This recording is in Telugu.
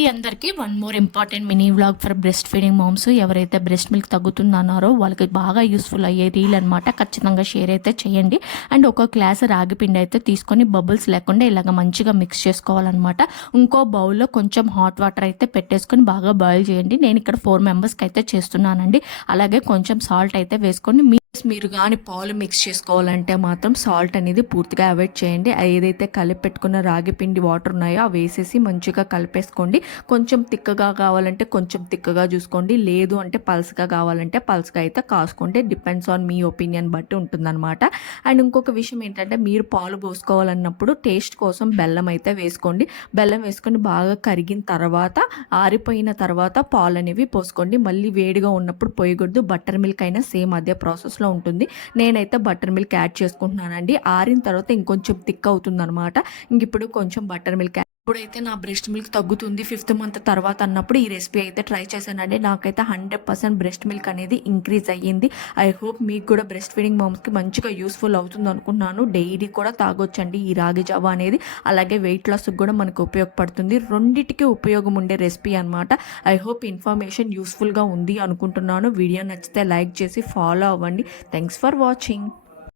అండి అందరికీ one more important mini vlog for breastfeeding moms. ఎవరైతే బ్రెస్ట్ మిల్క్ తగ్గుతుందన్నారో వాళ్ళకి బాగా యూస్ఫుల్ అయ్యే రీల్ అనమాట. ఖచ్చితంగా షేర్ అయితే చేయండి. అండ్ ఒక గ్లాస్ రాగి పిండి అయితే తీసుకొని బబుల్స్ లేకుండా ఇలాగ మంచిగా మిక్స్ చేసుకోవాలన్నమాట. ఇంకో బౌల్లో కొంచెం హాట్ వాటర్ అయితే పెట్టేసుకొని బాగా బాయిల్ చేయండి. నేను ఇక్కడ 4 మెంబర్స్కి అయితే చేస్తున్నానండి. అలాగే కొంచెం సాల్ట్ అయితే వేసుకొని మీరు కానీ పాలు మిక్స్ చేసుకోవాలంటే మాత్రం సాల్ట్ అనేది పూర్తిగా అవాయిడ్ చేయండి. ఏదైతే కలిపి పెట్టుకున్న రాగి పిండి వాటర్ ఉన్నాయో అవి వేసేసి మంచిగా కలిపేసుకోండి. కొంచెం తిక్కగా కావాలంటే కొంచెం తిక్కగా చూసుకోండి, లేదు అంటే పల్స్గా కావాలంటే పల్స్గా అయితే కాసుకోండి. డిపెండ్స్ ఆన్ మీ ఒపీనియన్ బట్టి ఉంటుందన్నమాట. అండ్ ఇంకొక విషయం ఏంటంటే మీరు పాలు పోసుకోవాలన్నప్పుడు టేస్ట్ కోసం బెల్లం అయితే వేసుకోండి. బెల్లం వేసుకొని బాగా కరిగిన తర్వాత ఆరిపోయిన తర్వాత పాలు అనేవి పోసుకోండి. మళ్ళీ వేడిగా ఉన్నప్పుడు పోయకూడదు. బటర్ మిల్క్ అయినా సేమ్ అదే ప్రాసెస్లో ఉంటుంది. నేనైతే బటర్ మిల్క్ యాడ్ చేసుకుంటున్నానండి. ఆరిన తర్వాత ఇంకొంచెం థిక్ అవుతుంది అనమాట. ఇప్పుడు కొంచెం బటర్ మిల్క్ ఇప్పుడైతే నా బ్రెస్ట్ మిల్క్ తగ్గుతుంది 5th మంత్ తర్వాత అన్నప్పుడు ఈ రెసిపీ అయితే ట్రై చేశానండి. నాకైతే 100% బ్రెస్ట్ మిల్క్ అనేది ఇంక్రీజ్ అయ్యింది. ఐ హోప్ మీకు కూడా బ్రెస్ట్ ఫీడింగ్ మామ్స్కి మంచిగా యూస్ఫుల్ అవుతుంది అనుకున్నాను. డైలీ కూడా తాగొచ్చండి ఈ రాగి జావా అనేది. అలాగే వెయిట్ లాస్కి కూడా మనకు ఉపయోగపడుతుంది. రెండిటికి ఉపయోగం ఉండే రెసిపీ అనమాట. ఐ హోప్ ఇన్ఫర్మేషన్ యూస్ఫుల్గా ఉంది అనుకుంటున్నాను. వీడియో నచ్చితే లైక్ చేసి ఫాలో అవ్వండి. Thanks for watching.